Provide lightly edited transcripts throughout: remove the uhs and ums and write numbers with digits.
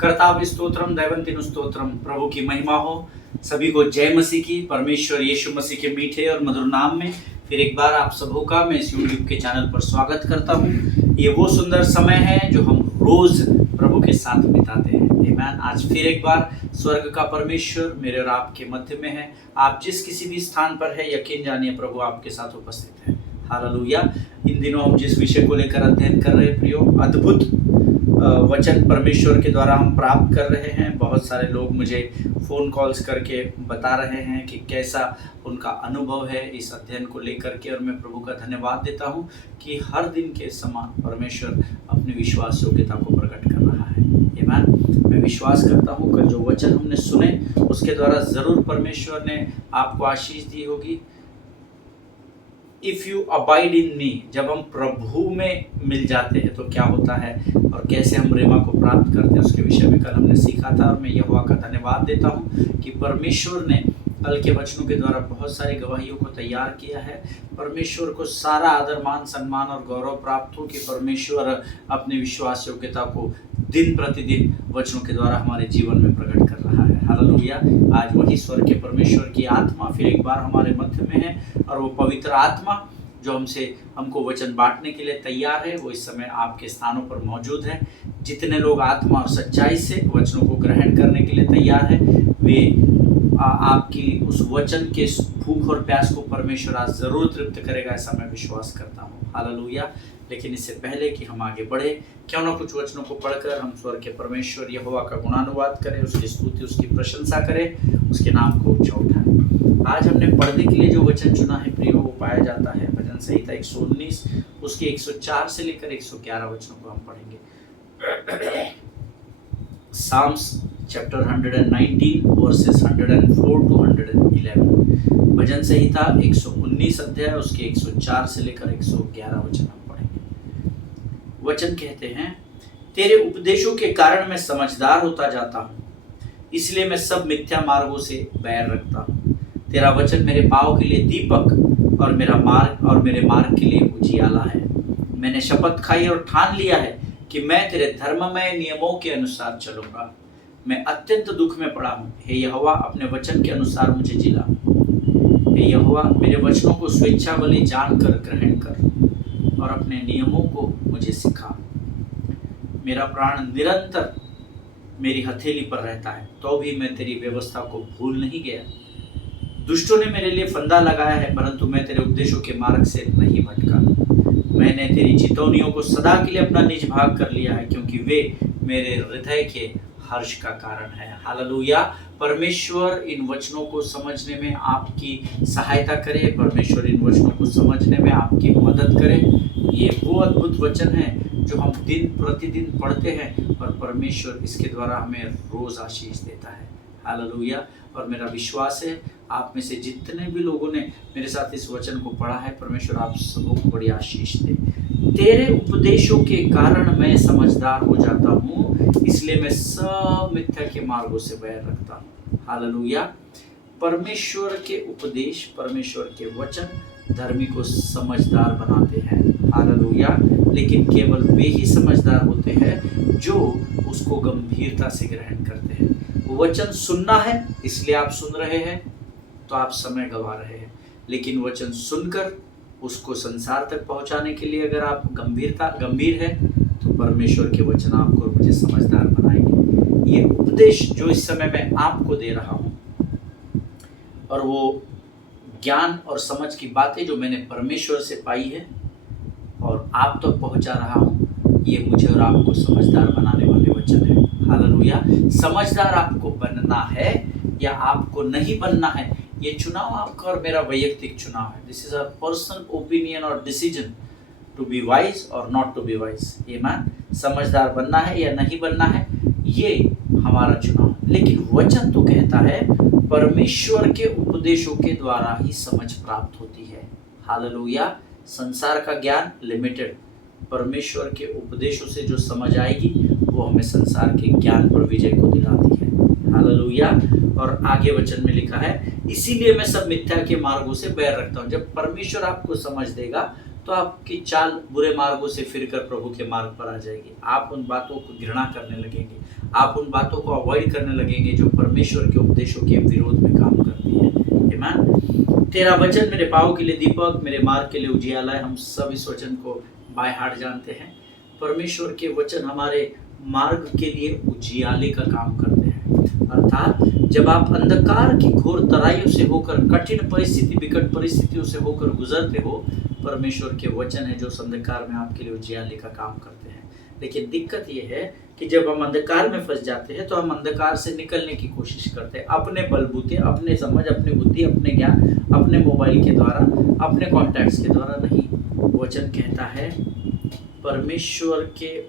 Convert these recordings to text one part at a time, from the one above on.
कर्ताव स्तोत्रम दैवंतिन स्तोत्रम। प्रभु की महिमा हो। सभी को जय मसीह की। परमेश्वर यीशु मसीह के मीठे और मधुर नाम में फिर एक बार आप सबों का मैं इस यूट्यूब के चैनल पर स्वागत करता हूँ। ये वो सुंदर समय है जो हम रोज प्रभु के साथ बिताते हैं। आमीन। आज फिर एक बार स्वर्ग का परमेश्वर मेरे और आपके मध्य में है। आप जिस किसी भी स्थान पर है, यकीन जानिए प्रभु आपके साथ उपस्थित है। हालेलुया। इन दिनों हम जिस विषय को लेकर अध्ययन कर रहे हैं प्रियो, अद्भुत वचन परमेश्वर के द्वारा हम प्राप्त कर रहे हैं। बहुत सारे लोग मुझे फ़ोन कॉल्स करके बता रहे हैं कि कैसा उनका अनुभव है इस अध्ययन को लेकर के, और मैं प्रभु का धन्यवाद देता हूं कि हर दिन के समान परमेश्वर अपनी विश्वास योग्यता को प्रकट कर रहा है। आमीन। मैं विश्वास करता हूं कि जो वचन हमने सुने उसके द्वारा ज़रूर परमेश्वर ने आपको आशीष दी होगी। इफ़ यू अबाइड इन मी, जब हम प्रभु में मिल जाते हैं तो क्या होता है और कैसे हम रेमा को प्राप्त करते हैं, उसके विषय में कल हमने सीखा था। और मैं यहोवा का धन्यवाद देता हूँ कि परमेश्वर ने कल के वचनों के द्वारा बहुत सारी गवाहियों को तैयार किया है। परमेश्वर को सारा आदर मान सम्मान और गौरव प्राप्त हो कि परमेश्वर अपनी विश्वास योग्यता को दिन प्रतिदिन वचनों के द्वारा हमारे जीवन में प्रकट कर रहा है। हालेलुया। आज वही स्वर्ग के परमेश्वर की आत्मा फिर एक बार हमारे मध्य में है, और वो पवित्र आत्मा जो हमको वचन बांटने के लिए तैयार है, वो इस समय आपके स्थानों पर मौजूद है। जितने लोग आत्मा और सच्चाई से वचनों को ग्रहण करने के लिए तैयार है, वे आपकी उस वचन के भूख और प्यास को परमेश्वर आज जरूर तृप्त करेगा, ऐसा मैं विश्वास करता हूँ। हालेलुया। लेकिन इससे पहले कि हम आगे बढ़े, क्यों ना कुछ वचनों को पढ़कर हम स्वर्ग के परमेश्वर यहोवा का गुणानुवाद करें, उसकी स्तुति उसकी प्रशंसा करें, उसके नाम को ऊंचा उठाएं। आज हमने पढ़ने के लिए जो वचन चुना है प्रियो, वो पाया जाता है भजन संहिता 119 उसके 104 से लेकर 111 वचनों को हम पढ़ेंगे। Psalms chapter 119 verses 104 to 111। भजन संहिता 119 अध्याय उसके 104 से लेकर 111 वचन हम पढ़ेंगे। वचन कहते हैं, तेरे उपदेशों के कारण मैं समझदार होता जाता हूँ, इसलिए मैं सब मिथ्या मार्गों से बैर रखता हूँ। तेरा वचन मेरे पाँव के लिए दीपक और मेरे मार्ग के लिए उजियाला है। मैंने शपथ खाई और ठान लिया है कि मैं तेरे धर्ममय नियमों के अनुसार चलूंगा। मैं अत्यंत दुख में पड़ा हूँ। हे यहोवा, अपने वचन के अनुसार मुझे जिला। हे यहोवा, मेरे वचनों को स्वेच्छा बलि जानकर ग्रहण कर और अपने नियमों को मुझे सिखा। मेरा प्राण निरंतर मेरी हथेली पर रहता है, तो भी मैं तेरी व्यवस्था को भूल नहीं गया। दुष्टों ने मेरे लिए फंदा लगाया है, परंतु मैं तेरे उपदेशों के मार्ग से नहीं भटका। मैंने तेरी चितौनियों को सदा के लिए अपना निज भाग कर लिया है, क्योंकि वे मेरे हृदय के हर्ष का कारण है। हालेलुया। परमेश्वर इन वचनों को समझने में आपकी सहायता करे, परमेश्वर इन वचनों को समझने में आपकी मदद करे। ये वो अद्भुत वचन है जो हम दिन प्रतिदिन पढ़ते हैं, और परमेश्वर इसके द्वारा हमें रोज आशीष देता है। हालेलुया। और मेरा विश्वास है आप में से जितने भी लोगों ने मेरे साथ इस वचन को पढ़ा है, परमेश्वर आप सबों को बड़ी आशीष दे। तेरे उपदेशों के कारण मैं समझदार हो जाता हूँ, इसलिए मैं सब मिथ्या के मार्गों से बैर रखता हूँ। हालेलुया। परमेश्वर के उपदेश, परमेश्वर के वचन धर्मी को समझदार बनाते हैं। हालेलुया। लेकिन केवल वे ही समझदार होते हैं जो उसको गंभीरता से ग्रहण करते हैं। वचन सुनना है, इसलिए आप सुन रहे हैं तो आप समय गंवा रहे हैं, लेकिन वचन सुनकर उसको संसार तक पहुंचाने के लिए अगर आप गंभीर है तो परमेश्वर के वचन आपको और मुझे समझदार बनाएंगे। ये उपदेश जो इस समय मैं आपको दे रहा हूं, और वो ज्ञान और समझ की बातें जो मैंने परमेश्वर से पाई है और आप तक पहुंचा रहा हूं, ये मुझे और आपको समझदार बनाने वाले वचन है। हालेलुया। समझदार आपको बनना है या आपको नहीं बनना है, ये चुनाव आपका और मेरा वैयक्तिक चुनाव है। This is a personal opinion और डिसीजन टू बी वाइज और नॉट टू बी वाइज। आमीन। समझदार बनना है या नहीं बनना है, ये हमारा चुनाव है। लेकिन वचन तो कहता है परमेश्वर के उपदेशों के द्वारा ही समझ प्राप्त होती है। हालेलुया। संसार का ज्ञान लिमिटेड, परमेश्वर के उपदेशों से जो समझ आएगी वो हमें संसार के ज्ञान पर विजय को दिलाती है। हालेलुया। और आगे वचन में लिखा है, इसीलिए मैं सब मिथ्या के मार्गों से बैर रखता हूँ। जब परमेश्वर आपको समझ देगा तो आपकी चाल बुरे मार्गों से फिरकर प्रभु के मार्ग पर आ जाएगी। आप उन बातों को घृणा करने लगेंगे, आप उन बातों को अवॉइड करने लगेंगे जो परमेश्वर के उपदेशों के विरोध में काम करती है। आमीन। तेरा वचन मेरे पाँव के लिए दीपक, मेरे मार्ग के लिए उजियाला है। हम सब इस वचन को बाय हार्ट जानते हैं। परमेश्वर के वचन हमारे मार्ग के लिए उजियाले का काम करते हैं। अर्थात जब आप अंधकार की घोर तराइयों से होकर, कठिन परिस्थिति, विकट परिस्थितियों से होकर गुजरते हो, परमेश्वर के वचन है जो अंधकार में आपके लिए उजियाले का काम करते हैं। लेकिन दिक्कत यह है कि जब हम अंधकार में फंस जाते हैं तो हम अंधकार से निकलने की कोशिश करते हैं अपने बलबूते, अपने समझ, अपनी बुद्धि, अपने ज्ञान, अपने मोबाइल के द्वारा, अपने कॉन्टैक्ट्स के द्वारा नहीं। वचन कहता है, परमेश्वर के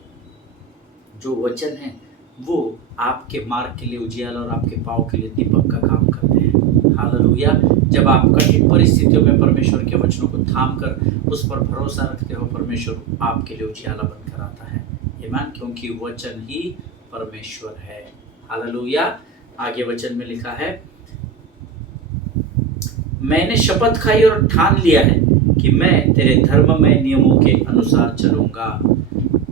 जो वचन है वो आपके मार्ग के लिए उजियाला और आपके पाँव के लिए दीपक का काम करते हैं। हालेलुया। जब आप कठिन परिस्थितियों में परमेश्वर के वचनों को थाम कर उस पर भरोसा रखते हो, परमेश्वर आपके लिए उजियाला बनकर आता है। आमीन। क्योंकि वचन ही परमेश्वर है। हालेलुया। आगे वचन में लिखा है, मैंने शपथ खाई और ठान लिया है कि मैं तेरे धर्म में नियमों के अनुसार चलूंगा।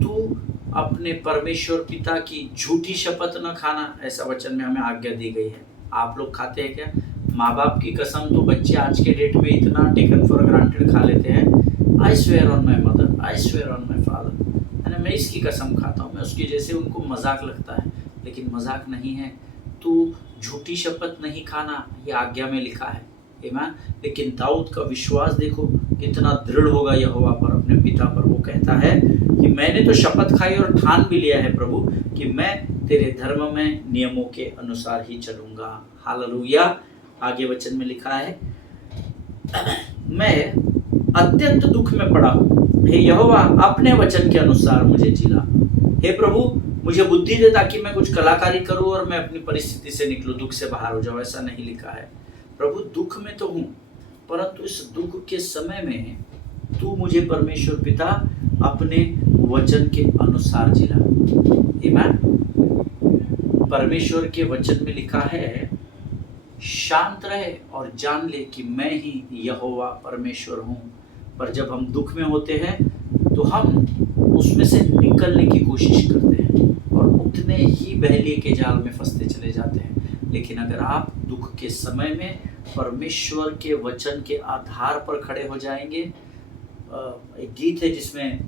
तू अपने परमेश्वर पिता की झूठी शपथ न खाना, ऐसा वचन में हमें आज्ञा दी गई है। आप लोग खाते हैं क्या? माँ बाप की कसम तो बच्चे आज के डेट में इतना टेकन फॉर ग्रांटेड खा लेते हैं। I swear on my mother, I swear on my father, यानी मैं इसकी कसम खाता हूँ, मैं उसकी, जैसे उनको मजाक लगता है। लेकिन मजाक नहीं है। तू झूठी शपथ नहीं खाना, ये आज्ञा में लिखा है। आमीन। लेकिन दाऊद का विश्वास देखो कितना दृढ़ होगा यहोवा पर, अपने पिता पर। वो कहता है कि मैंने तो शपथ खाई और ठान भी लिया है प्रभु कि मैं तेरे धर्म में नियमों के अनुसार ही चलूंगा। हालेलुया। आगे वचन में लिखा है, मैं अत्यंत दुख में पड़ा हूँ, हे यहोवा अपने वचन के अनुसार मुझे जिला। हे प्रभु मुझे बुद्धि दे ताकि मैं कुछ कलाकारी करूँ और मैं अपनी परिस्थिति से निकलूँ, दुख से बाहर हो जाऊँ। ऐसा नहीं लिखा है। प्रभु दुख में तो हूँ, परंतु इस दुख के समय में तू मुझे परमेश्वर पिता अपने वचन के अनुसार जिला। आमीन। परमेश्वर के वचन में लिखा है, शांत रहे और जान ले कि मैं ही यहोवा परमेश्वर हूँ। पर जब हम दुख में होते हैं तो हम उसमें से निकलने की कोशिश करते हैं और उतने ही बहलिए के जाल में फंसते चले जाते हैं। लेकिन अगर आप दुख के समय में परमेश्वर के वचन के आधार पर खड़े हो जाएंगे, एक गीत है जिसमें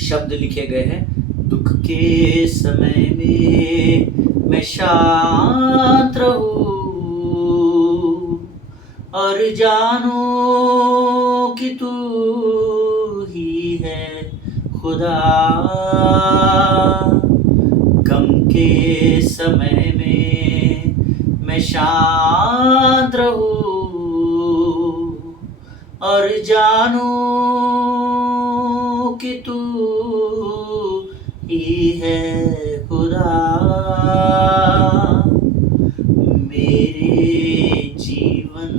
शब्द लिखे गए हैं, दुख के समय में मैं शांत रहूं और जानूं कि तू ही है खुदा। गम के समय में मैं शांत रहूं और जानूं कि तू ही है खुदा। मेरे जीवन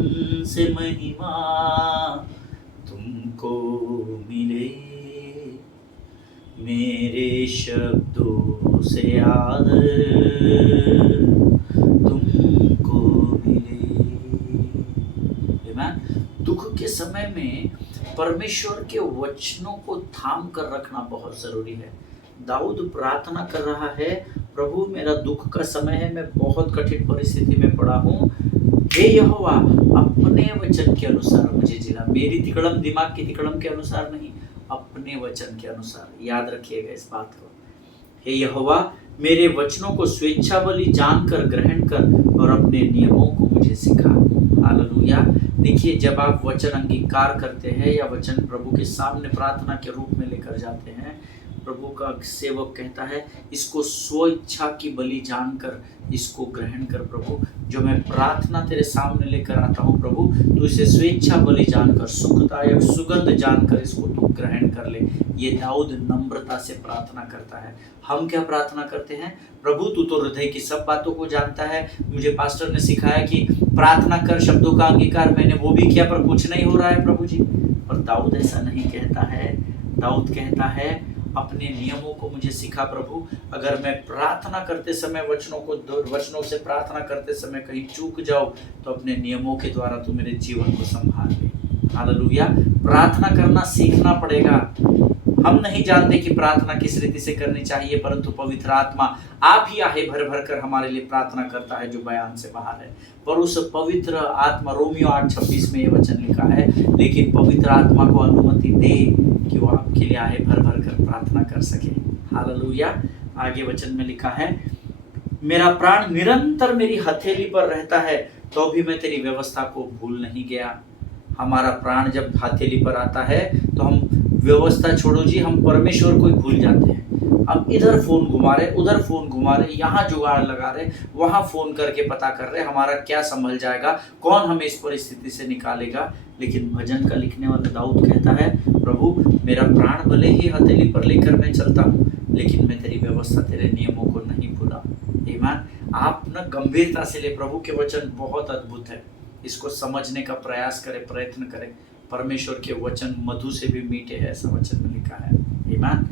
से महिमा तुमको मिले, मेरे शब्दों से आदर तुमको मिले। आमीन। दुख के समय में परमेश्वर के वचनों को थाम कर रखना बहुत जरूरी है। दाऊद प्रार्थना कर रहा है, प्रभु मेरा दुख का समय है, मैं बहुत कठिन परिस्थिति में पड़ा हूँ, हे यहोवा अपने वचन के अनुसार मुझे जिला। मेरी तिकड़म, दिमाग की तिकड़म के अनुसार नहीं, अपने वचन के अनुसार। याद रखिएगा इस बात को। हे यहोवा मेरे वचनों को स्वेच्छा बलि जानकर ग्रहण कर और अपने नियमों को मुझे सिखा। हालेलुया। देखिए, जब आप वचन अंगीकार करते हैं या वचन प्रभु के सामने प्रार्थना के रूप में लेकर जाते हैं, प्रभु का सेवक कहता है, इसको स्व इच्छा की बलि जानकर इसको ग्रहण कर प्रभु। जो मैं प्रार्थना तेरे सामने लेकर आता हूँ प्रभु, तू इसे स्वेच्छा बलि जानकर, सुखदायक सुगंध जानकर इसको तू ग्रहण कर ले। ये दाऊद नम्रता से प्रार्थना करता है। हम क्या प्रार्थना करते हैं? प्रभु तू तो हृदय की सब बातों को जानता है। मुझे पास्टर ने सिखाया कि प्रार्थना कर, शब्दों का अंगीकार, मैंने वो भी किया पर कुछ नहीं हो रहा है प्रभु जी। पर दाऊद ऐसा नहीं कहता है। दाऊद कहता है, अपने नियमों को मुझे सिखा प्रभु। अगर मैं प्रार्थना करते समय वचनों से प्रार्थना करते समय कहीं चूक जाऊं तो अपने नियमों के द्वारा तू मेरे जीवन को संभाल ले। हालेलुया। प्रार्थना करना सीखना पड़ेगा। हम नहीं जानते कि प्रार्थना किस रीति से करनी चाहिए, परंतु पवित्र आत्मा आप ही आहे भर भर कर हमारे लिए प्रार्थना करता है जो बयान से बाहर है। पर उस पवित्र आत्मा, रोमियो 8:26 में ये वचन लिखा है, लेकिन पवित्र आत्मा को अनुमति दे कि वो आपके लिए आहे भर भर कर प्रार्थना कर सके। हालेलुया। आगे वचन में लिखा है, मेरा प्राण निरंतर मेरी हथेली पर रहता है, तो भी मैं तेरी व्यवस्था को भूल नहीं गया। हमारा प्राण जब हथेली पर आता है तो हम व्यवस्था छोड़ो जी, हम परमेश्वर को ही भूल जाते हैं। हम इधर फोन घुमा रहे, उधर फोन घुमा रहे, यहाँ जुगाड़ लगा रहे, वहाँ फोन करके पता कर रहे हमारा क्या संभल जाएगा, कौन हमें इस परिस्थिति से निकालेगा। लेकिन भजन का लिखने वाला दाऊद कहता है, प्रभु मेरा प्राण भले ही हथेली पर लेकर मैं चलता हूँ, लेकिन मैं तेरी व्यवस्था, तेरे नियमों को नहीं भूला। ईमान, आप न गंभीरता से ले, प्रभु के वचन बहुत अद्भुत है, इसको समझने का प्रयास करें, प्रयत्न करें। परमेश्वर के वचन मधु से भी मीठे हैं, ऐसा वचन में लिखा है। ईमान।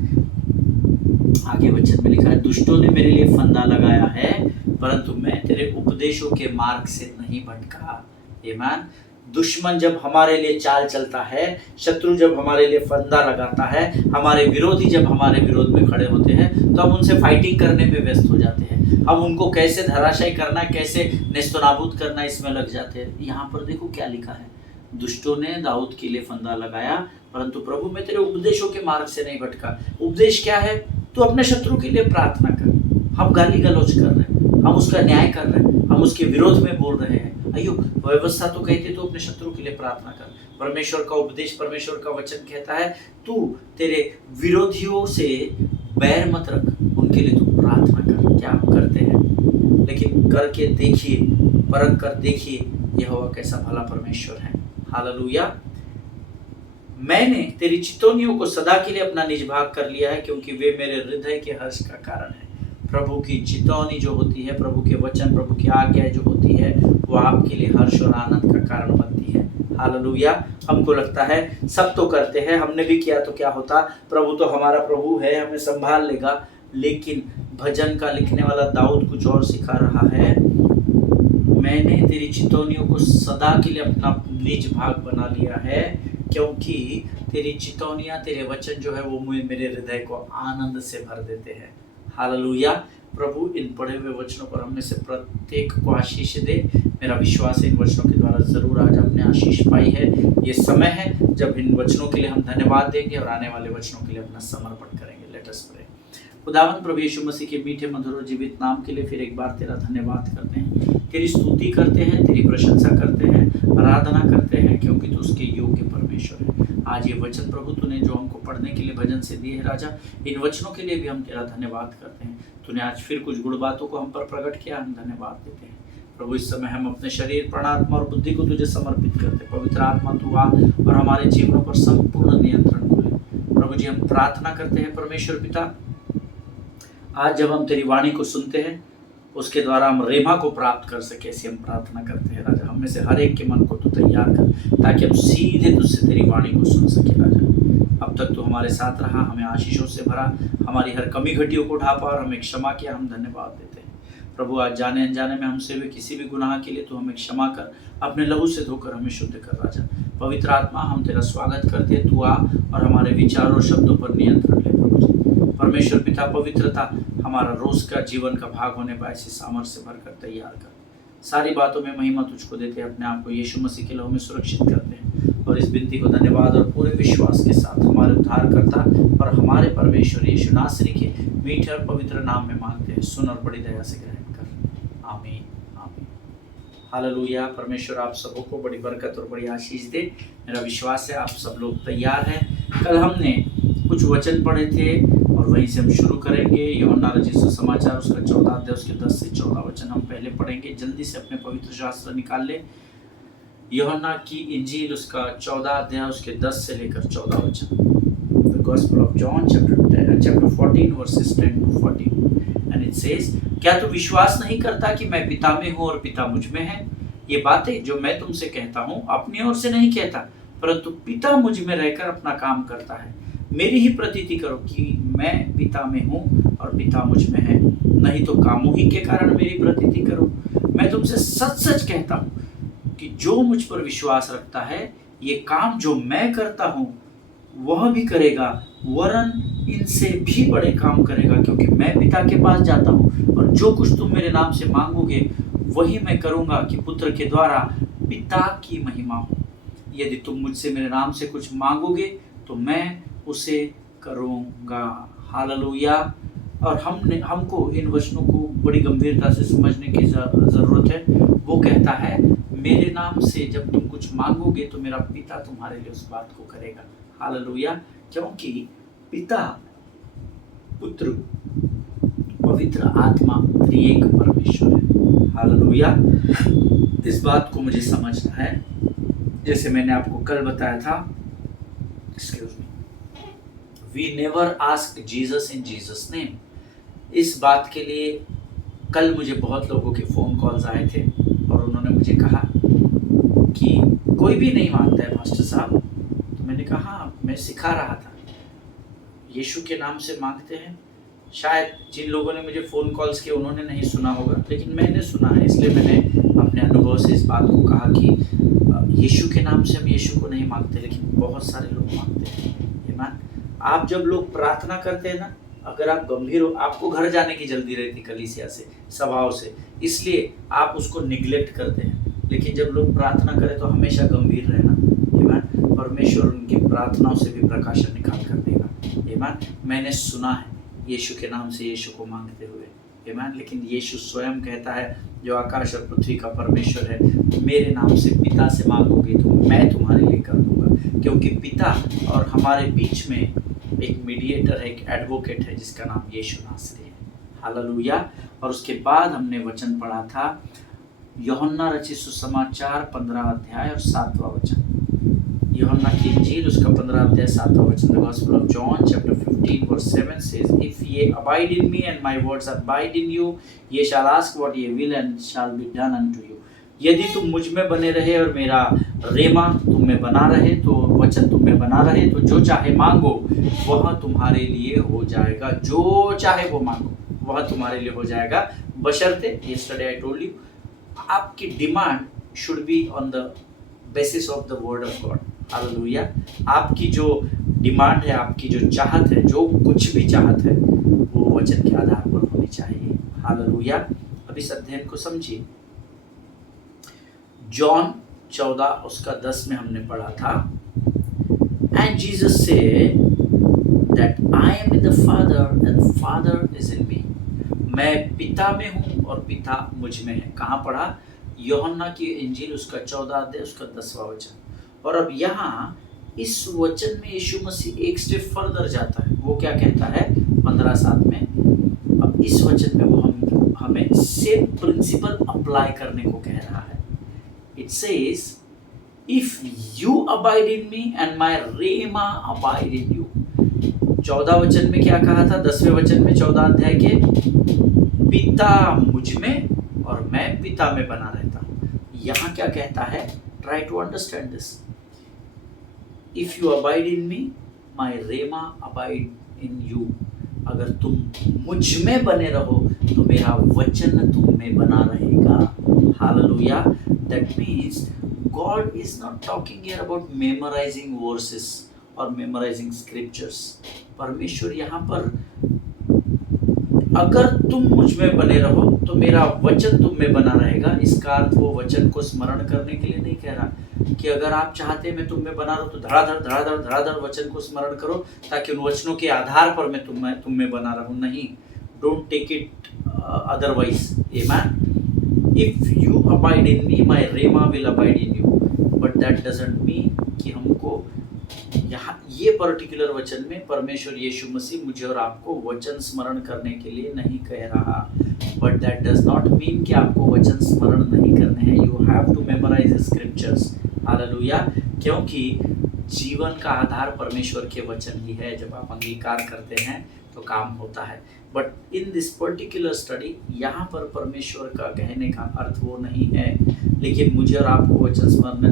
आगे वचन में लिखा है, दुष्टों ने मेरे लिए फंदा लगाया है, परंतु मैं तेरे उपदेशों के मार्ग से नहीं भटका। ईमान। दुश्मन जब हमारे लिए चाल चलता है, शत्रु जब हमारे लिए फंदा लगाता है, हमारे विरोधी जब हमारे विरोध में खड़े होते हैं, तो हम उनसे फाइटिंग करने में व्यस्त हो जाते हैं। हम उनको कैसे धराशायी करना, कैसे नेस्तनाबूद करना, इसमें लग जाते हैं। यहाँ पर देखो क्या लिखा है, दुष्टों ने दाऊद के लिए फंदा लगाया, परंतु प्रभु मैं तेरे उपदेशों के मार्ग से नहीं भटका। उपदेश क्या है? तू अपने शत्रु के लिए प्रार्थना कर। हम गाली गलौज कर रहे हैं, हम उसका न्याय कर रहे हैं, हम उसके विरोध में बोल रहे हैं। अयो, व्यवस्था तो कहती है तू अपने शत्रु के लिए प्रार्थना कर। परमेश्वर का उपदेश, परमेश्वर का वचन कहता है तू तेरे विरोधियों से बैर मत रख, उनके लिए तू प्रार्थना कर। क्या हम करते हैं? लेकिन करके देखिए, परख कर देखिए, यहोवा कैसा भला परमेश्वर है। हालेलुया। मैंने तेरी चितौनियों को सदा के लिए अपना निज भाग कर लिया है, क्योंकि वे मेरे हृदय के हर्ष का कारण है। प्रभु की चितौनी जो होती है, प्रभु के वचन, प्रभु की आज्ञा जो होती है, वो आपके लिए हर्ष और आनंद का कारण बनती है। हालेलुया। हमको लगता है सब तो करते हैं, हमने भी किया तो क्या होता, प्रभु तो हमारा प्रभु है, हमें संभाल लेगा। लेकिन भजन का लिखने वाला दाऊद कुछ और सिखा रहा है, मैंने तेरी चितौनियों को सदा के लिए अपना निज भाग बना लिया है, क्योंकि तेरी चितौनियाँ, तेरे वचन जो है वो मेरे हृदय को आनंद से भर देते हैं। हालेलुया। प्रभु इन पढ़े हुए वचनों पर हमने से प्रत्येक को आशीष दे। मेरा विश्वास है इन वचनों के द्वारा जरूर आज हमने आशीष पाई है। ये समय है जब इन वचनों के लिए हम धन्यवाद देंगे और आने वाले वचनों के लिए अपना समर्पण करेंगे। Let us pray. खुदावंद प्रभु यीशु मसीह के मीठे मधुर और जीवित नाम के लिए फिर एक बार तेरा धन्यवाद करते हैं, तेरी स्तुति करते हैं, तेरी प्रशंसा करते हैं, आराधना करते हैं, क्योंकि तू उसके योग्य परमेश्वर है। आज ये वचन प्रभु तूने जो हमको पढ़ने के लिए भजन से दिए है राजा, इन वचनों के लिए भी हम तेरा धन्यवाद करते हैं। तूने आज फिर कुछ गुण बातों को हम पर प्रकट किया, हम धन्यवाद देते हैं। प्रभु इस समय हम अपने शरीर, प्राण, आत्मा और बुद्धि को तुझे समर्पित करते। पवित्र आत्मा तू आ और हमारे जीवनों पर संपूर्ण नियंत्रण को ले। प्रभु जी हम प्रार्थना करते हैं परमेश्वर पिता, आज जब हम तेरी वाणी को सुनते हैं उसके द्वारा हम रेमा को प्राप्त कर सके, ऐसी हम प्रार्थना करते हैं राजा। हम में से हर एक के मन को तू तैयार कर, ताकि हम सीधे तुझसे तेरी वाणी को सुन सके राजा। अब तक तू हमारे साथ रहा, हमें आशीषों से भरा, हमारी हर कमी घटियों को ढापा और हमें क्षमा किया, हम धन्यवाद देते हैं। प्रभु आज जाने अनजाने में हमसे हुए किसी भी गुनाह के लिए तू हमें क्षमा कर, अपने लहू से धोकर हमें शुद्ध कर राजा। पवित्र आत्मा हम तेरा स्वागत करते हैं, तू आ और हमारे विचारों और शब्दों पर नियंत्रण ले प्रभु जी। परमेश्वर पिता, पवित्रता हमारा रोज का जीवन का भाग होने पाए, ऐसी सामर्थ्य से भरकर तैयार कर। सारी बातों में महिमा तुझको देते हैं, अपने आप को यीशु मसीह के लहू में सुरक्षित करते हैं और इस विनती को धन्यवाद और पूरे विश्वास के साथ हमारे उद्धारकर्ता और हमारे परमेश्वर यीशु नासरी के मीठे और पवित्र नाम में मांगते हैं। सुन और बड़ी दया से ग्रहण कर। आमीन, आमीन। हालेलुया। परमेश्वर आप सबों को बड़ी बरकत और बड़ी आशीष दे। मेरा विश्वास है आप सब लोग तैयार हैं। कल हमने कुछ वचन पढ़े थे और वहीं से हम शुरू करेंगे। यूहन्ना रचित सुसमाचार उसका 14 अध्याय उसके 10 से 14 वचन हम पहले पढ़ेंगे। जल्दी से अपने पवित्र शास्त्र निकाल ले। यूहन्ना की इंजील उसका 14 अध्याय उसके 10 से लेकर 14 वचन। The gospel of John chapter 14 versus 10 to 14 and it says, क्या तू विश्वास नहीं करता कि मैं पिता में हूँ और पिता मुझ में है? ये बातें जो मैं तुमसे कहता हूँ अपनी ओर से नहीं कहता, परंतु पिता मुझ में रहकर अपना काम करता है। मेरी ही प्रतीति करो कि मैं पिता में हूँ और पिता मुझ में है, नहीं तो कामों ही के कारण मेरी प्रतीति करो। मैं तुमसे सच सच कहता हूँ कि जो मुझ पर विश्वास रखता है ये काम जो मैं करता हूँ वह भी करेगा, वरन इनसे भी बड़े काम करेगा, क्योंकि मैं पिता के पास जाता हूँ। और जो कुछ तुम मेरे नाम से मांगोगे वही मैं करूँगा, कि पुत्र के द्वारा पिता की महिमा हो। यदि तुम मुझसे मेरे नाम से कुछ मांगोगे तो मैं उसे करूँगा। हालेलुया। और हमको इन वचनों को बड़ी गंभीरता से समझने की ज़रूरत है। वो कहता है मेरे नाम से जब तुम कुछ मांगोगे तो मेरा पिता तुम्हारे लिए उस बात को करेगा। हालेलुया। क्योंकि पिता, पुत्र, पवित्र आत्मा त्रिएक परमेश्वर है। हालेलुया। इस बात को मुझे समझना है। जैसे मैंने आपको कल बताया था, excuse me, we never ask Jesus in Jesus name. इस बात के लिए कल मुझे बहुत लोगों के फ़ोन कॉल्स आए थे और उन्होंने मुझे कहा कि कोई भी नहीं मानता है पास्टर साहब। तो मैंने कहा मैं सिखा रहा था, यीशु के नाम से मांगते हैं। शायद जिन लोगों ने मुझे फ़ोन कॉल्स किए उन्होंने नहीं सुना होगा, लेकिन मैंने सुना है, इसलिए मैंने अपने अनुभव से इस बात को कहा कि यीशु के नाम से हम यीशु को नहीं मांगते, लेकिन बहुत सारे लोग मांगते हैं। ईमान। आप जब लोग प्रार्थना करते हैं ना, अगर आप गंभीर हो, आपको घर जाने की जल्दी रहती कलीसिया से, सभाओं से, इसलिए आप उसको निगलेक्ट करते हैं। लेकिन जब लोग प्रार्थना करें तो हमेशा गंभीर रहना। ईमान। परमेश्वर उनकी प्रार्थनाओं से भी प्रकाशन निकाल कर देगा। ईमान। मैंने सुना है यीशु के नाम से यीशु को मांगते हुए। ईमान। लेकिन यीशु स्वयं कहता है, जो आकाश और पृथ्वी का परमेश्वर है, मेरे नाम से पिता से मांगोगे तो मैं तुम्हारे लिए कर दूंगा। क्योंकि पिता और हमारे बीच में एक मीडिएटर है, एक एडवोकेट है, जिसका नाम यीशु नासरी है। हालेलुया। और उसके बाद हमने वचन पढ़ा था यूहन्ना रचित सुसमाचार 15 अध्याय और 7वां वचन। यूहन्ना की इंजील उसका 15 अध्याय 7वां वचन। The Gospel of John chapter 15 verse 7 says, If ye abide in me and my words abide in you, ye shall ask what ye will and shall be done unto you. यदि तुम मुझ में बने रहे और मेरा रेमा तुम में बना रहे, तो वचन तुम में बना रहे, तो जो चाहे मांगो वह तुम्हारे लिए हो जाएगा। जो चाहे वो मांगो वह तुम्हारे लिए हो जाएगा, बशर्ते, yesterday I told you, आपकी demand should be on the basis of the word of God. Hallelujah. आपकी जो डिमांड है, आपकी जो चाहत है, जो कुछ भी चाहत है, वो वचन के आधार पर होनी चाहिए। हालेलुया। अब इस अध्ययन को समझिए। जॉन 14 उसका 10 में हमने पढ़ा था, and Jesus said that I am in the father and father is in me. मैं पिता में हूँ और पिता मुझ में है। कहाँ पढ़ा? यूहन्ना की इंजील उसका 14 अध्याय उसका 10वां वचन। और अब यहाँ इस वचन में यीशु मसीह एक स्टेप फर्दर जाता है। वो क्या कहता है 15:7 में? अब इस वचन में वो हमें सेम प्रिंसिपल अप्लाई करने को कह रहा है। It says, if you abide in me and my rhema abide in you. 14 वचन में क्या कहा था? 10वें वचन में 14 अध्याय के, पिता मुझ में और मैं पिता में बना रहता हूँ। यहाँ क्या कहता है? Try to understand this. If you abide in me, my rhema abide in you. अगर तुम मुझ में बने रहो तो मेरा वचन तुम में बना रहेगा। Hallelujah. That means God is not talking here about memorizing verses or memorizing scriptures. परमेश्वर यहाँ पर अगर तुम मुझ में बने रहो तो मेरा वचन तुम में बना रहेगा, इसका अर्थ वो वचन को स्मरण करने के लिए नहीं कह रहा कि अगर आप चाहते मैं तुम में बना रहूं तो धड़ाधड़ वचन को स्मरण करो ताकि उन वचनों के आधार पर मैं तुम में बना रहूं। नहीं, डोंट टेक इट अदरवाइज। आमेन। If you abide in me, my rhema will abide in you. But that doesn't mean कि हमको यहाँ ये पर्टिकुलर वचन में परमेश्वर यीशु मसीह मुझे और आपको वचन स्मरण करने के लिए नहीं कह रहा। But that does not mean कि आपको वचन स्मरण नहीं करने हैं। You have to memorise scriptures. Hallelujah. क्योंकि जीवन का आधार परमेश्वर के वचन ही है। जब आप अंगीकार करते हैं तो काम होता है। But in this particular study यहाँ पर परमेश्वर का कहने का अर्थ वो नहीं है, लेकिन मुझे और आपको वचन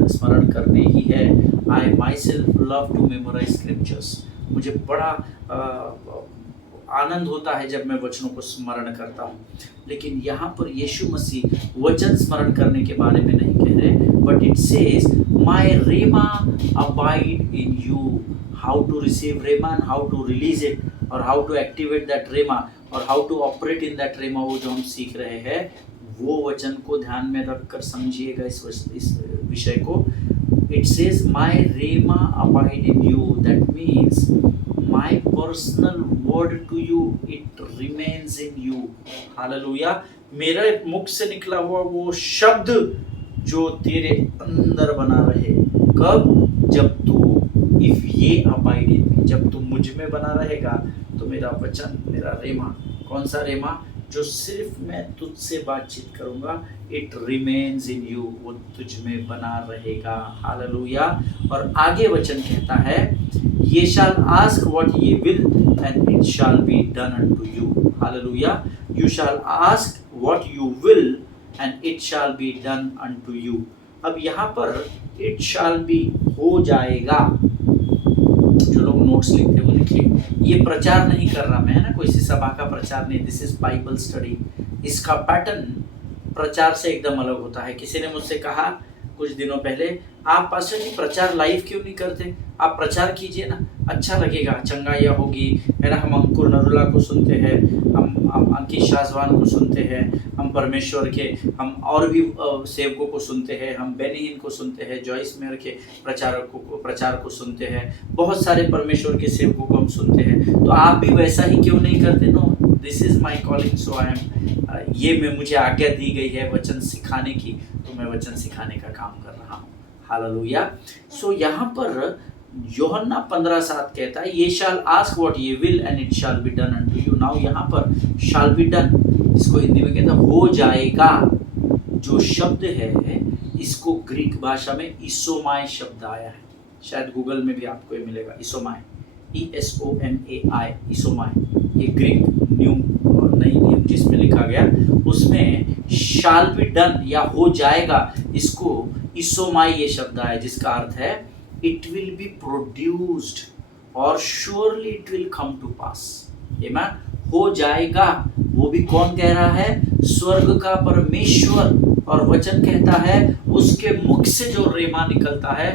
स्मरण करने ही है। I myself love to memorise scriptures. मुझे बड़ा आनंद होता है जब मैं वचनों को स्मरण करता हूँ। लेकिन यहाँ पर यीशु मसीह वचन स्मरण करने के बारे में नहीं कह रहे, but it says my rhema abide in you. How to receive rhema and how to release it, और how to activate that rhema, और how to operate in that rhema, वो जो हम सीख रहे हैं वो वचन को ध्यान में रखकर समझिएगा इस विषय को। It says my rema abide in you, that means my personal word to you, it remains in you. Hallelujah. मेरे मुख से निकला हुआ वो शब्द जो तेरे अंदर बना रहे। कब? जब तू इफ ये अबाइड इन मी, जब तू मुझ में बना रहेगा तो मेरा वचन, मेरा रेमा, कौन सा रेमा? जो सिर्फ मैं तुझसे बातचीत करूंगा, इट रिमेन्स इन यू, वो तुझ में बना रहेगा। हालेलुया। और आगे वचन कहता है ये शाल आस्क व्हाट ये will and it shall be done unto you. Hallelujah. You shall ask what you will and it shall be done unto you. अब यहाँ पर इट शाल बी हो जाएगा, जो लोग नोट्स लिखते हैं वो लिखिए। ये प्रचार नहीं कर रहा मैं, है ना, कोई सी सभा का प्रचार नहीं, दिस इज बाइबल स्टडी। इसका पैटर्न प्रचार से एकदम अलग होता है। किसी ने मुझसे कहा कुछ दिनों पहले, आप पास्टर जी प्रचार लाइव क्यों नहीं करते? आप प्रचार कीजिए ना, अच्छा लगेगा, चंगाइयाँ होगी, है ना। हम अंकुर नरुला को सुनते हैं, हम अंकित शाहजवान को सुनते हैं, हम परमेश्वर के, हम और भी सेवकों को सुनते हैं, हम बेनीहीन को सुनते हैं, जॉइस मेयर के प्रचार को सुनते हैं, बहुत सारे परमेश्वर के सेवकों को हम सुनते हैं। तो आप भी वैसा ही क्यों नहीं करते? No, this is my calling, so I am, ये में मुझे आज्ञा दी गई है वचन सिखाने की, तो मैं वचन सिखाने का काम कर रहा हूँ। हालेलुया। सो यहाँ पर यूहन्ना 15:7 कहता है ये शाल आस्क व्हाट ये will and it shall be done unto you. Now यहाँ पर शाल बी डन, इसको हिंदी में कहता है हो जाएगा। जो शब्द है इसको ग्रीक भाषा में इसोमाय शब्द आया है, शायद गूगल में भी आपको ये मिलेगा, इसोमाय, ESOMAI, इसोमाय। ये ग्रीक नई नियम जिसमें लिखा गया उसमें शाल बी डन या हो जाएगा, इसको इसोमाय ये शब्द आया, जिसका अर्थ है it will be produced और surely it will come to pass। आमीन। हो जाएगा, वो भी कौन कह रहा है? स्वर्ग का परमेश्वर। और वचन कहता है उसके मुख से जो रेमा निकलता है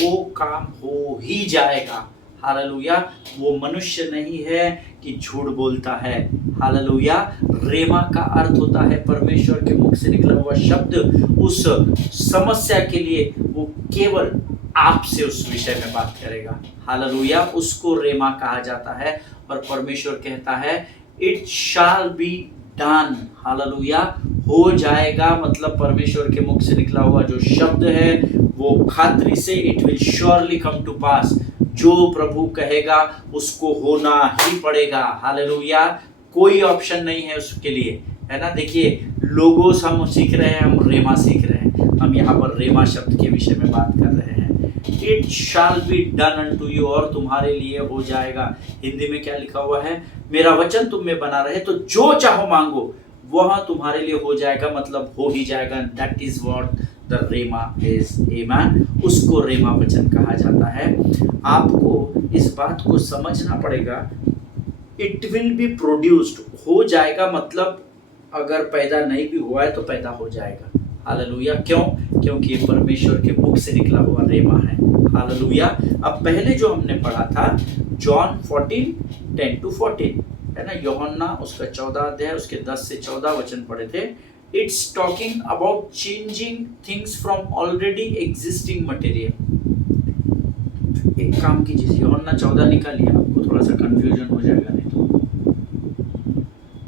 वो काम हो ही जाएगा। हालेलुया। वो मनुष्य नहीं है कि झूठ बोलता है। हालेलुया। रेमा का अर्थ होता है परमेश्वर के मुख से निकला हुआ शब्द। उस समस्या के लिए वो केवल आपसे उस विषय में बात करेगा। हालेलुया। उसको रेमा कहा जाता है। और परमेश्वर कहता है it shall be done. Hallelujah. हो जाएगा मतलब परमेश्वर के मुख से निकला हुआ जो शब्द है वो खातरी से it will surely come to pass. जो प्रभु कहेगा उसको होना ही पड़ेगा। हालेलुया। कोई ऑप्शन नहीं है उसके लिए, है ना। देखिए लोगोस हम सीख रहे हैं, हम रेमा सीख रहे हैं। हम यहाँ पर रेमा शब्द के विषय में बात कर रहे हैं। It shall be done unto you, और तुम्हारे लिए हो जाएगा। हिंदी में क्या लिखा हुआ है? मेरा वचन तुम में बना रहे तो जो चाहो मांगो वह तुम्हारे लिए हो जाएगा, मतलब हो ही जाएगा। That is what the rhema is. आमीन। उसको रेमा वचन कहा जाता है। आपको इस बात को समझना पड़ेगा। इट विल बी प्रोड्यूस्ड, हो जाएगा मतलब अगर पैदा नहीं भी हुआ है तो पैदा हो जाएगा। हालेलुया। क्यों? क्योंकि ये परमेश्वर के मुख से निकला हुआ रेमा है। हालेलुया। अब पहले जो हमने पढ़ा था जॉन 14:10-14, है ना, यूहन्ना उसका 14 अध्याय उसके 10 से 14 वचन पढ़े थे। It's talking about changing things from already existing material. एक काम कीजिए, यूहन्ना 14 निकालिए, आपको थोड़ा सा कंफ्यूजन हो जाएगा नहीं तो।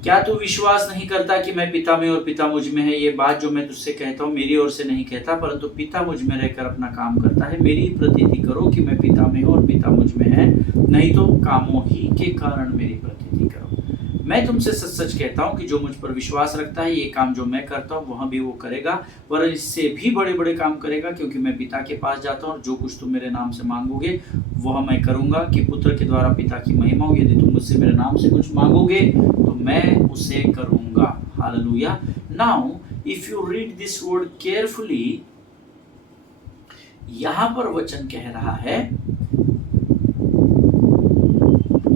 क्या तू विश्वास नहीं करता कि मैं पिता में और पिता मुझ में है? ये बात जो मैं तुझसे कहता हूँ मेरी ओर से नहीं कहता, परंतु पिता मुझ में रहकर अपना काम करता है। मेरी प्रतीति करो कि मैं पिता में हूँ और पिता मुझ में है, नहीं तो कामों ही के कारण मेरी प्रतीति करो। मैं तुमसे सच सच कहता हूँ कि जो मुझ पर विश्वास रखता है ये काम जो मैं करता हूँ वह भी वो करेगा, पर इससे भी बड़े बड़े काम करेगा, क्योंकि मैं पिता के पास जाता हूँ। और जो कुछ तुम मेरे नाम से मांगोगे वह मैं करूँगा, कि पुत्र के द्वारा पिता की महिमा हो। यदि तुम मुझसे मेरे नाम से कुछ मांगोगे तो मैं उसे करूँगा। Hallelujah. Now if you read this word carefully, यहाँ पर वचन कह रहा है,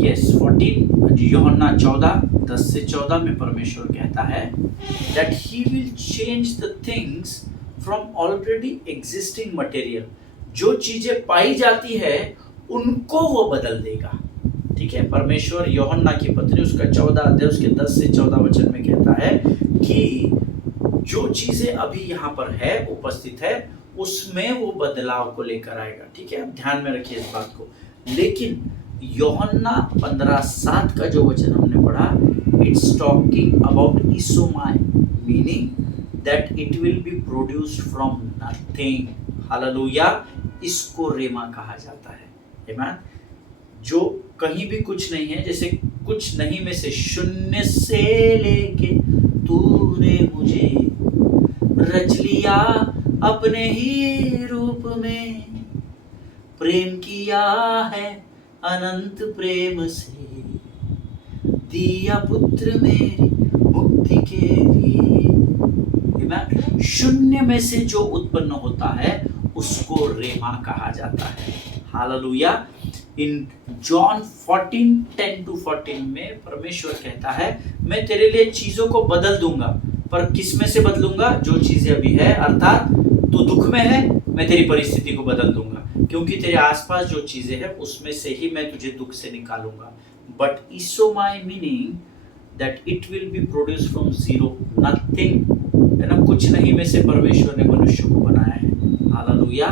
यस 14 यूहन्ना 14:10-14 में परमेश्वर कहता है that he will change the things from already existing material। जो चीजें पाई जाती है उनको वो बदल देगा। ठीक है, परमेश्वर यूहन्ना की पत्री उसका 14 अध्याय उसके 10 से 14 वचन में कहता है कि जो चीजें अभी यहाँ पर है उपस्थित है उसमें वो बदलाव को लेकर आएगा। ठीक है, आप ध्यान में रखिए इस बात को। लेकिन यूहन्ना 15:7 का जो वचन हमने पढ़ा, इट्स टॉकिंग अबाउट इसोमाई, meaning that it will be produced from nothing. हालेलुया, इसको रेमा कहा जाता है। आमीन। जो कहीं भी कुछ नहीं है, जैसे कुछ नहीं में से, शून्य से लेके तूने मुझे रच लिया अपने ही रूप में, प्रेम किया है अनंत प्रेम से, दिया पुत्र मेरी मुक्ति के लिए। शून्य में से जो उत्पन्न होता है उसको रेमा कहा जाता है। हालेलुया। इन जॉन 14:10-14 में परमेश्वर कहता है मैं तेरे लिए चीजों को बदल दूंगा, पर किस में से बदलूंगा? जो चीजें अभी है, अर्थात तू दुख में है, मैं तेरी परिस्थिति को बदल दूंगा, क्योंकि तेरे आसपास जो चीजें हैं उसमें से ही मैं तुझे दुख से निकालूंगा। बट इसोमाई meaning that it will be produce from zero, nothing, है ना, कुछ नहीं में से परमेश्वर ने मनुष्य को बनाया है। Hallelujah.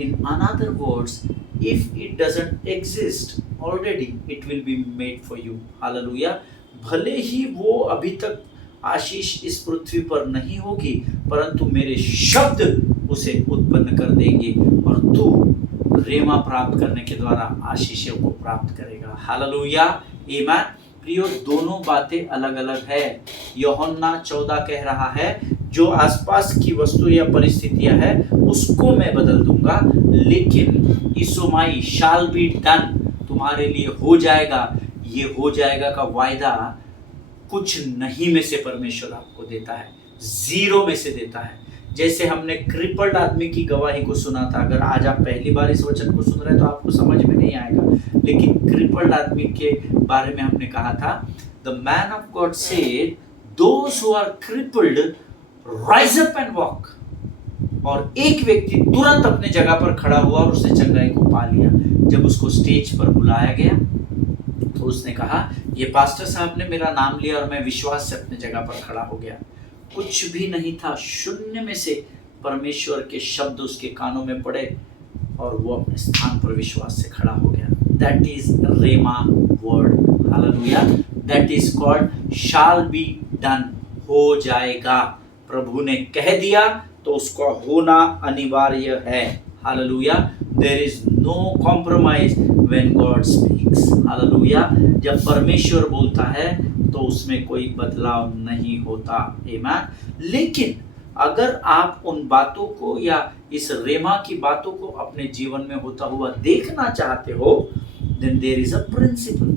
In another words, if it doesn't exist already it will be made for you। Hallelujah. भले ही वो अभी तक आशीष इस पृथ्वी पर नहीं होगी, परंतु मेरे शब्द उसे उत्पन्न कर देंगे और तू रेमा प्राप्त करने के द्वारा आशीषों को प्राप्त करेगा। हालेलुया। आमीन। प्रियो, दोनों बातें अलग अलग है। यूहन्ना 14 कह रहा है जो आसपास की वस्तु या परिस्थितियां है उसको मैं बदल दूंगा, लेकिन इसोमाई शाल बी डन, तुम्हारे लिए हो जाएगा, ये हो जाएगा का वायदा कुछ नहीं में से परमेश्वर आपको देता है, जीरो में से देता है। जैसे हमने क्रिपल्ड आदमी की गवाही को सुना था, अगर आज आप पहली बार इस वचन को सुन रहे हैं तो आपको समझ में नहीं आएगा, लेकिन क्रिपल्ड आदमी के बारे में हमने कहा था, the man of God said those who are crippled rise up and walk. और एक व्यक्ति तुरंत अपने जगह पर खड़ा हुआ और उसने चंगाई को पा लिया। जब उसको स्टेज पर बुलाया गया तो उसने कहा ये पास्टर साहब ने मेरा नाम लिया और मैं विश्वास से अपने जगह पर खड़ा हो गया। कुछ भी नहीं था, शून्य में से परमेश्वर के शब्द उसके कानों में पड़े और वो अपने स्थान पर विश्वास से खड़ा हो गया। That is rhema word. हालेलुया। That is called shall be done, हो जाएगा। प्रभु ने कह दिया तो उसका होना अनिवार्य है। Hallelujah. There is no compromise when God speaks. Hallelujah. जब परमेश्वर बोलता है तो उसमें कोई बदलाव नहीं होता। आमीन। लेकिन अगर आप उन बातों को या इस रेमा की बातों को अपने जीवन में होता हुआ देखना चाहते हो, then there is a principle.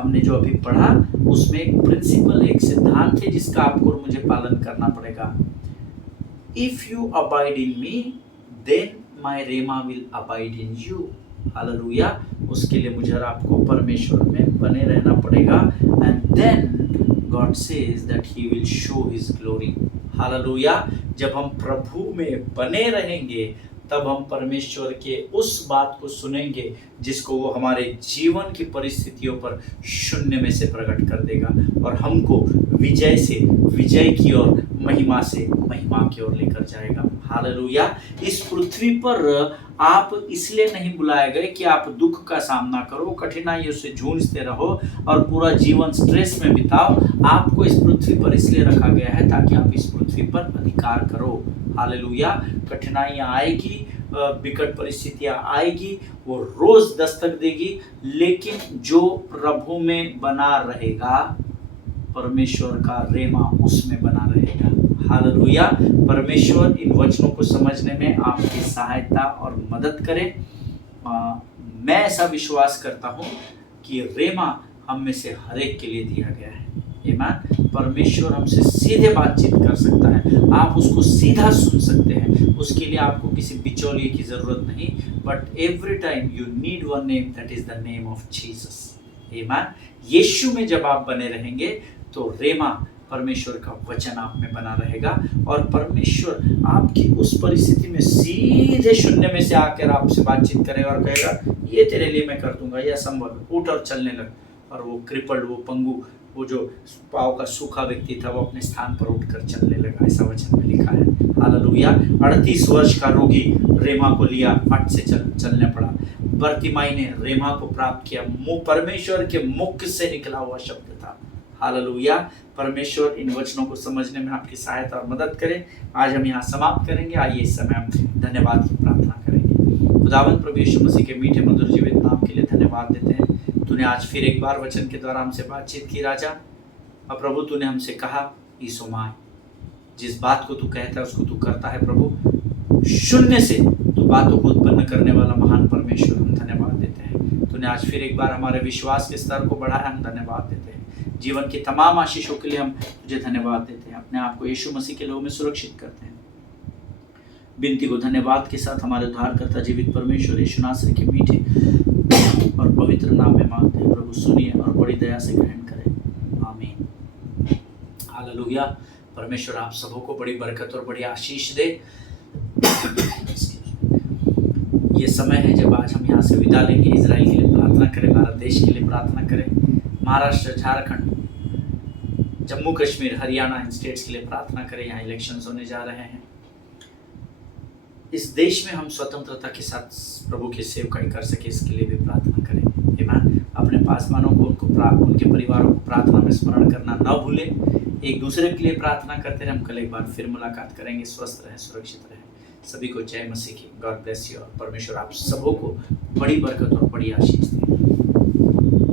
हमने जो अभी पढ़ा उसमें एक प्रिंसिपल, एक सिद्धांत है जिसका आपको और मुझे पालन करना पड़ेगा। If you abide in me then my rhema will abide in you. हालेलुया। उसके लिए मुझे और आपको परमेश्वर में बने रहना पड़ेगा। And then God says that he will show his glory. Hallelujah. जब हम प्रभु में बने रहेंगे तब हम परमेश्वर के उस बात को सुनेंगे जिसको वो हमारे जीवन की परिस्थितियों पर शून्य में से प्रकट कर देगा और हमको विजय से विजय की ओर, महिमा से महिमा की ओर लेकर जाएगा। हालेलुया। इस पृथ्वी पर आप इसलिए नहीं बुलाए गए कि आप दुख का सामना करो, कठिनाइयों से जूझते रहो और पूरा जीवन स्ट्रेस में बिताओ। आपको इस पृथ्वी पर इसलिए रखा गया है ताकि आप इस पृथ्वी पर अधिकार करो। हालेलुया। कठिनाइयाँ आएगी, विकट परिस्थितियाँ आएगी, वो रोज दस्तक देगी, लेकिन जो प्रभु में बना रहेगा परमेश्वर का रेमा उसमें बना रहेगा। हालेलुया। परमेश्वर इन वचनों को समझने में आपकी सहायता और मदद करे। मैं ऐसा विश्वास करता हूँ कि रेमा हम में से हर एक के लिए दिया गया है। आमीन। परमेश्वर हमसे सीधे बातचीत कर सकता है, आप उसको सीधा सुन सकते हैं। उसके लिए आपको किसी बिचौलिए की जरूरत नहीं, but every time you need one name, that is the name of Jesus. ईमान, यीशु में जब आप बने रहेंगे तो रेमा परमेश्वर का वचन आप में बना रहेगा और परमेश्वर आपकी उस परिस्थिति में सीधे शून्य में से आकर आपसे बातचीत करेगा और कहेगा ये तेरे लिए मैं कर दूंगा, यह संभव है, उठ और चलने लग। और वो क्रिपल्ड, वो पंगु, वो जो पाँव का सूखा व्यक्ति था वो अपने स्थान पर उठकर चलने लगा। ऐसा वचन में लिखा है। हालेलुया। 38 वर्ष का रोगी रेमा को लिया, फट से चलने पड़ा। बर्तिमाई ने रेमा को प्राप्त किया, परमेश्वर के मुख से निकला हुआ शब्द था। हालेलुया। परमेश्वर इन वचनों को समझने में आपकी सहायता और मदद करे। आज हम यहाँ समाप्त करेंगे। आइए इस समय हम धन्यवाद की प्रार्थना करेंगे। खुदावंद प्रभु यीशु मसीह के मीठे मधुर जीवित नाम के लिए धन्यवाद देते हैं। तूने आज फिर एक बार वचन के द्वारा हमसे बातचीत की राजा। और प्रभु तूने हमसे कहा यीशु मां, जिस बात को तू कहता है उसको तू करता है। प्रभु शून्य से तू बातों को उत्पन्न करने वाला महान परमेश्वर, हम धन्यवाद देते हैं। तूने आज फिर एक बार हमारे विश्वास के स्तर को बढ़ाया, हम धन्यवाद देते हैं। जीवन की तमाम आशीषों के लिए हम तुझे धन्यवाद देते हैं। अपने आप को यीशु मसीह के लोगों में सुरक्षित करते हैं। विनती को धन्यवाद के साथ हमारे उद्धारकर्ता जीवित परमेश्वर यीशु नासरी के मीठे और पवित्र नाम में मांगते हैं। प्रभु सुनिए और बड़ी दया से ग्रहण करें। आमीन। हालेलुया। परमेश्वर आप सबों को बड़ी बरकत और बड़ी आशीष दे। ये समय है जब आज हम यहाँ से विदा लेंगे। इजराइल के लिए प्रार्थना करें, भारत देश के लिए प्रार्थना करें, महाराष्ट्र, झारखंड, जम्मू कश्मीर, हरियाणा, इन स्टेट्स के लिए प्रार्थना करें। यहाँ इलेक्शंस होने जा रहे हैं। इस देश में हम स्वतंत्रता के साथ प्रभु की सेवकाई कर सके, इसके लिए भी प्रार्थना करें। आमीन। अपने पासवानों को, उनके परिवारों को प्रार्थना में स्मरण करना न भूलें। एक दूसरे के लिए प्रार्थना करते रहे। हम कल एक बार फिर मुलाकात करेंगे। स्वस्थ रहें, सुरक्षित रहें। सभी को जय मसीह की। God bless you. और परमेश्वर आप सबों को बड़ी बरकत और बड़ी आशीष दे।